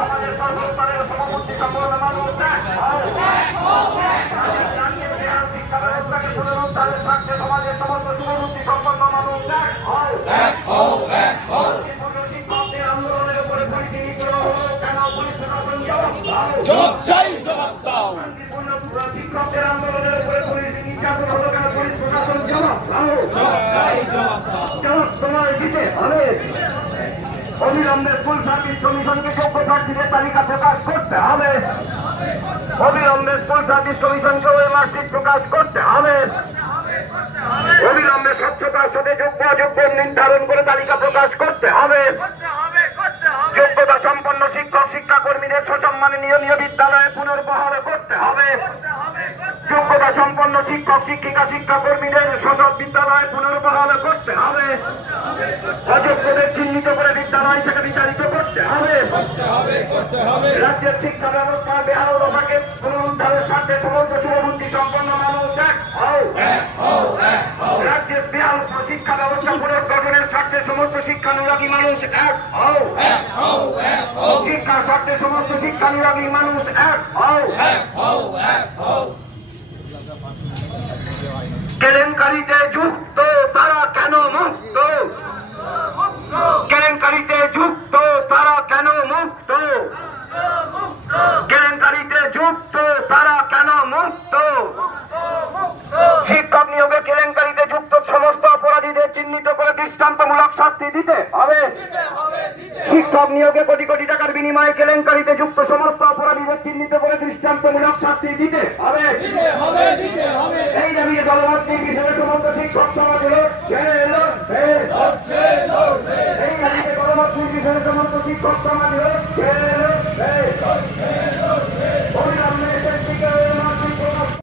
সমাজের সর্বস্তরের সমবুদ্ধি সম্পন্ন মানুষ শিক্ষা ব্যবস্থাকে পুনরুদ্ধারের স্বার্থে সমাজের সমস্ত শুভবুদ্ধি সম্পন্ন মানুষ শিক্ষকদের আন্দোলনের উপরে পুলিশি নিগ্রহ হলো কেন পুলিশ প্রশাসন জবাব চাই, জবাব দাও। শিক্ষকদের আন্দোলনের উপরে পুলিশি নির্যাতন হলো কেন পুলিশ প্রশাসন জবাব চাই, জবাব সময় দিতে হবে। অবিলম্বে স্কুল সার্ভিস কমিশনকে যোগ্য প্রার্থীদের তালিকা প্রকাশ করতে হবে। অবিলম্বে স্কুল সার্ভিস কমিশনকে ওই মার্কশিট প্রকাশ করতে হবে। অবিলম্বে স্বচ্ছতার সাথে যোগ্য অযোগ্য নির্ধারণ করে তালিকা প্রকাশ করতে হবে। যোগ্যতা সম্পন্ন শিক্ষক শিক্ষাকর্মীদের সসম্মানে নিয়মীয় বিদ্যালয়ে পুনর্বহাল করতে হবে। যোগ্যতা সম্পন্ন শিক্ষক শিক্ষিকা শিক্ষাকর্মীদের সসব বিদ্যালয়ে পুনর্বহাল করতে হবে। অযোগ্যদের চিহ্নিত করে বিদ্যালয় থেকে বিতাড়িত করতে হবে। রাজ্যের শিক্ষা ব্যবস্থার বেহাল দশাকে পুনরুদ্ধারের স্বার্থে সমস্ত শুভবুদ্ধি সম্পন্ন মানুষ এক হও। রাজ্যের বেহাল শিক্ষা ব্যবস্থা পুনর্গঠনের স্বার্থে সমস্ত শিক্ষানুরাগী মানুষ এক হও। শিক্ষার স্বার্থে সমস্ত শিক্ষানুরাগী মানুষ এক হও। কেলেঙ্কারিতে যুক্ত তারা কেন মুক্ত? কেলেঙ্কারিতে যুক্ত তারা কেন মুক্ত? কেলেঙ্কারিতে যুক্ত তারা কেন মুক্ত? শিক্ষক নিয়োগে কেলেঙ্কারিতে যুক্ত সমস্ত অপরাধীদের চিহ্নিত করে দৃষ্টান্তমূলক শাস্তি দিতে হবে। শিক্ষক নিয়োগে কোটি কোটি টাকার বিনিময়ে কেলেঙ্কারিতে যুক্ত সমস্ত অপরাধীদের চিহ্নিত করে দৃষ্টান্তমূলক শাস্তি দিতে হবে। এই দাবিতে দলমত নির্বিশেষে সমস্ত শিক্ষক সমাজ এই দাবিতে দলমত নির্বিশেষে সমস্ত শিক্ষক সমাজ